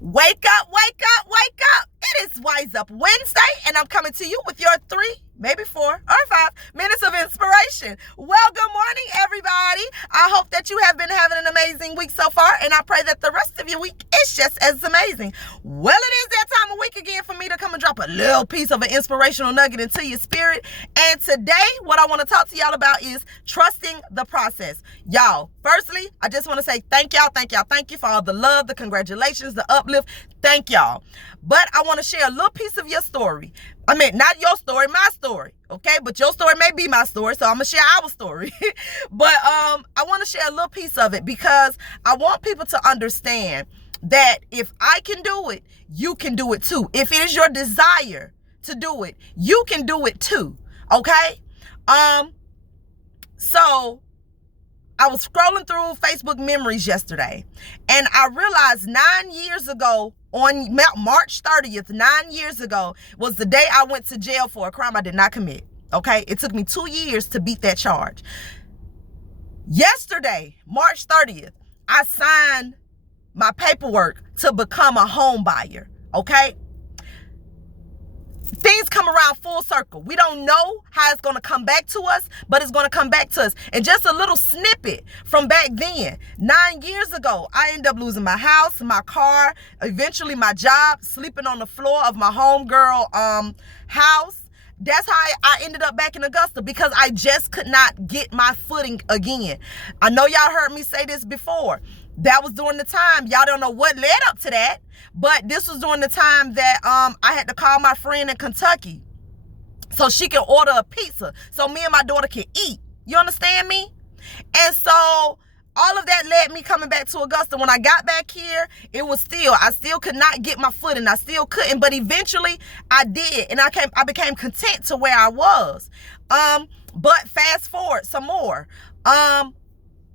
Wake up, wake up, wake up. It is Wise Up Wednesday, and I'm coming to you with your 3, maybe 4 or 5 minutes of inspiration. Well, good morning, everybody. I hope that you have been having an amazing week so far, and I pray that the rest of your week is just as amazing. Well, it is that time of week again for me to come and drop a little piece of an inspirational nugget into your spirit. And today, what I want to talk to y'all about is trusting the process. Y'all, firstly, I just want to say thank you for all the love, the congratulations, the uplift. Thank y'all. But I want to share a little piece of your story. I mean, not your story, my story, okay? But your story may be my story, so I'm going to share our story. But I want to share a little piece of it because I want people to understand that if I can do it, you can do it too. If it is your desire to do it, you can do it too, okay? So I was scrolling through Facebook memories yesterday, and I realized 9 years ago, on March 30th, 9 years ago, was the day I went to jail for a crime I did not commit. Okay? It took me 2 years to beat that charge. Yesterday, March 30th, I signed my paperwork to become a home buyer. Okay? Things come around full circle. We don't know how it's going to come back to us, but it's going to come back to us. And just a little snippet from back then, 9 years ago, I ended up losing my house, my car, eventually my job, sleeping on the floor of my homegirl house. That's how I ended up back in Augusta, because I just could not get my footing again. I know y'all heard me say this before. That was during the time, y'all don't know what led up to that, but this was during the time that I had to call my friend in Kentucky so she can order a pizza so me and my daughter can eat. You understand me? And so all of that led me coming back to Augusta. When I got back here, I still could not get my footing. I still couldn't, but eventually I did, and I became content to where I was. But fast forward some more.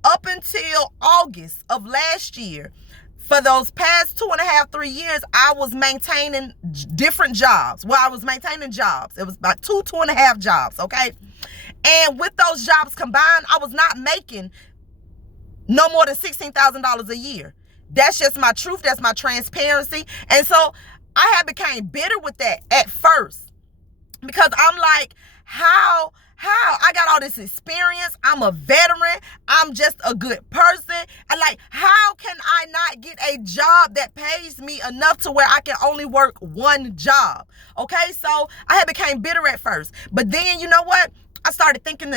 Up until August of last year, for those past 2.5, 3 years, I was maintaining different jobs. Well, I was maintaining jobs. It was about 2.5 jobs, okay? And with those jobs combined, I was not making no more than $16,000 a year. That's just my truth. That's my transparency. And so I had became bitter with that at first, because I'm like, how I got all this experience. I'm a veteran. I'm just a good person. And like, how can I not get a job that pays me enough to where I can only work one job? Okay, so I had became bitter at first. But then, you know what? I started thinking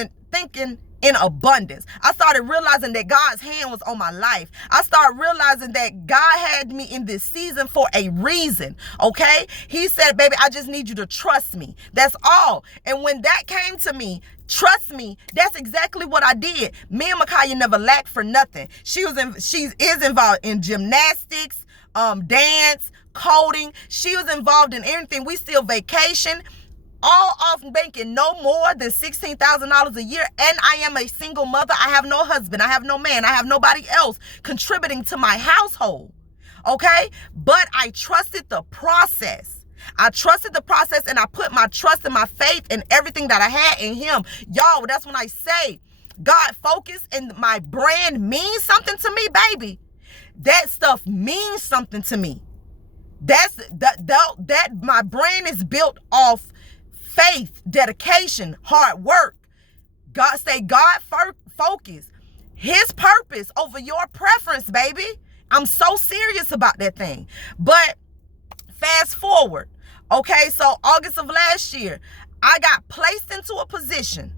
in abundance. I started realizing that God's hand was on my life. I started realizing that God had me in this season for a reason, okay? He said, baby, I just need you to trust me. That's all. And when that came to me, trust me, that's exactly what I did. Me and Micaiah never lacked for nothing. She is involved in gymnastics, dance, coding. She was involved in everything. We still vacation, all off banking no more than $16,000 a year. And I am a single mother. I have no husband. I have no man. I have nobody else contributing to my household. Okay? But I trusted the process. I trusted the process, and I put my trust and my faith in everything that I had in him. Y'all, that's when I say God focus and my brand means something to me, baby. That stuff means something to me. That my brand is built off faith, dedication, hard work. God focus. His purpose over your preference, baby. I'm so serious about that thing. But fast forward. Okay, so August of last year, I got placed into a position.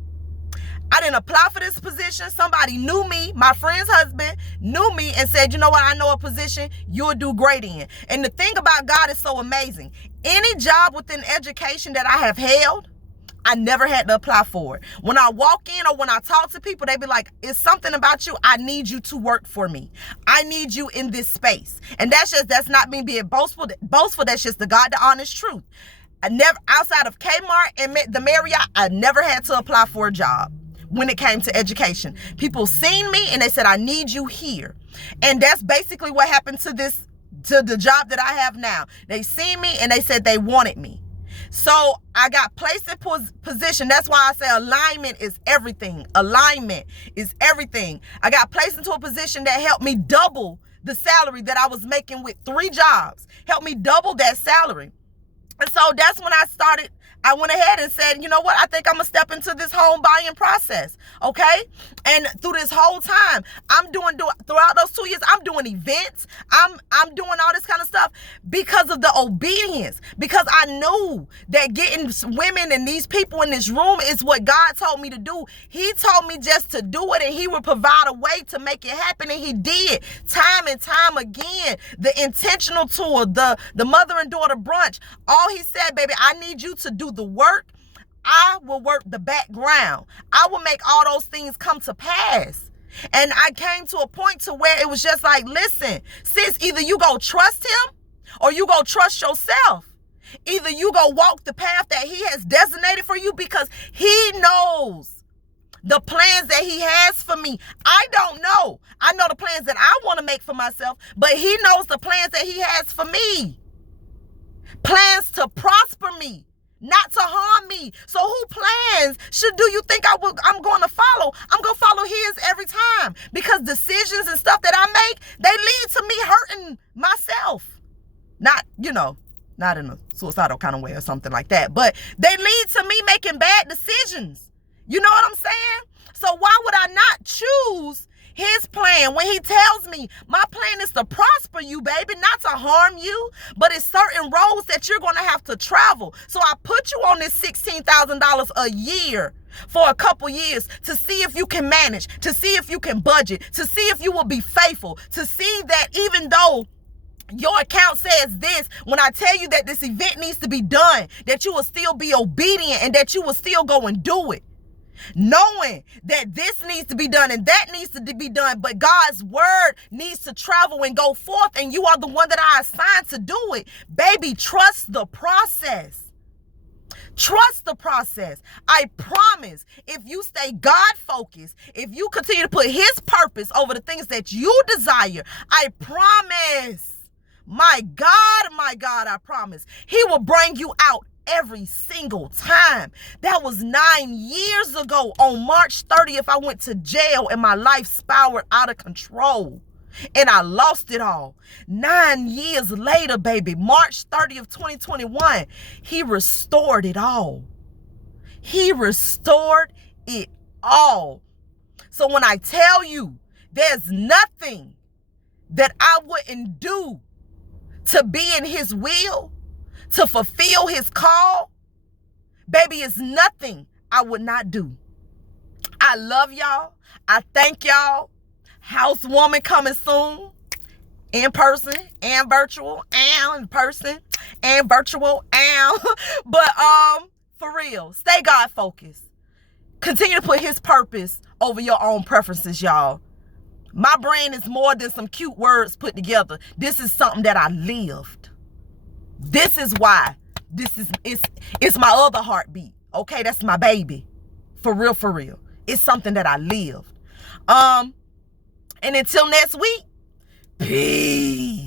I didn't apply for this position. Somebody knew me. My friend's husband knew me and said, you know what? I know a position you'll do great in. And the thing about God is so amazing. Any job within education that I have held, I never had to apply for it. When I walk in or when I talk to people, they be like, it's something about you. I need you to work for me. I need you in this space. And that's not me being boastful. That's just the God, the honest truth. I never, outside of Kmart and the Marriott, I never had to apply for a job. When it came to education, people seen me and they said, I need you here. And that's basically what happened to the job that I have now. They seen me and they said they wanted me. So I got placed in position. That's why I say alignment is everything. Alignment is everything. I got placed into a position that helped me double the salary that I was making with 3 jobs. Helped me double that salary. And so that's when I went ahead and said, you know what? I think I'm going to step into this home buying process. Okay. And through this whole time, throughout those 2 years, I'm doing events. I'm doing all this kind of stuff because of the obedience, because I knew that getting women and these people in this room is what God told me to do. He told me just to do it, and he would provide a way to make it happen. And he did time and time again. The intentional tour, the mother and daughter brunch, all he said, baby, I need you to do the work. I will work the background. I will make all those things come to pass. And I came to a point to where it was just like, listen, sis, either you go trust him or you go trust yourself. Either you go walk the path that he has designated for you, because he knows the plans that he has for me. I don't know. I know the plans that I want to make for myself, but he knows the plans that he has for me. Plans to prosper me, not to harm me. So who plans do you think I'm going to follow? I'm going to follow his every time, because decisions and stuff that I make, they lead to me hurting myself. Not in a suicidal kind of way or something like that, but they lead to me making bad decisions. You know what I'm saying? So why would I not choose his plan when he tells me my plan is to prosper you, baby, not to harm you, but it's certain roads that you're going to have to travel. So I put you on this $16,000 a year for a couple years to see if you can manage, to see if you can budget, to see if you will be faithful, to see that even though your account says this, when I tell you that this event needs to be done, that you will still be obedient and that you will still go and do it. Knowing that this needs to be done and that needs to be done, but God's word needs to travel and go forth, and you are the one that I assigned to do it. Baby, trust the process. Trust the process. I promise, if you stay God-focused, if you continue to put his purpose over the things that you desire, I promise, my God, I promise, he will bring you out every single time. That was 9 years ago. On March 30th, I went to jail and my life spiraled out of control and I lost it all. 9 years later, baby, March 30th, 2021, he restored it all. He restored it all. So when I tell you there's nothing that I wouldn't do to be in his will, to fulfill his call, baby, it's nothing I would not do. I love y'all. I thank y'all. Housewarming coming soon. In person and virtual. And in person and virtual. And but for real, stay God focused. Continue to put his purpose over your own preferences, y'all. My brain is more than some cute words put together. This is something that I lived. This is why it's my other heartbeat. Okay, that's my baby. For real. It's something that I lived. And until next week, peace.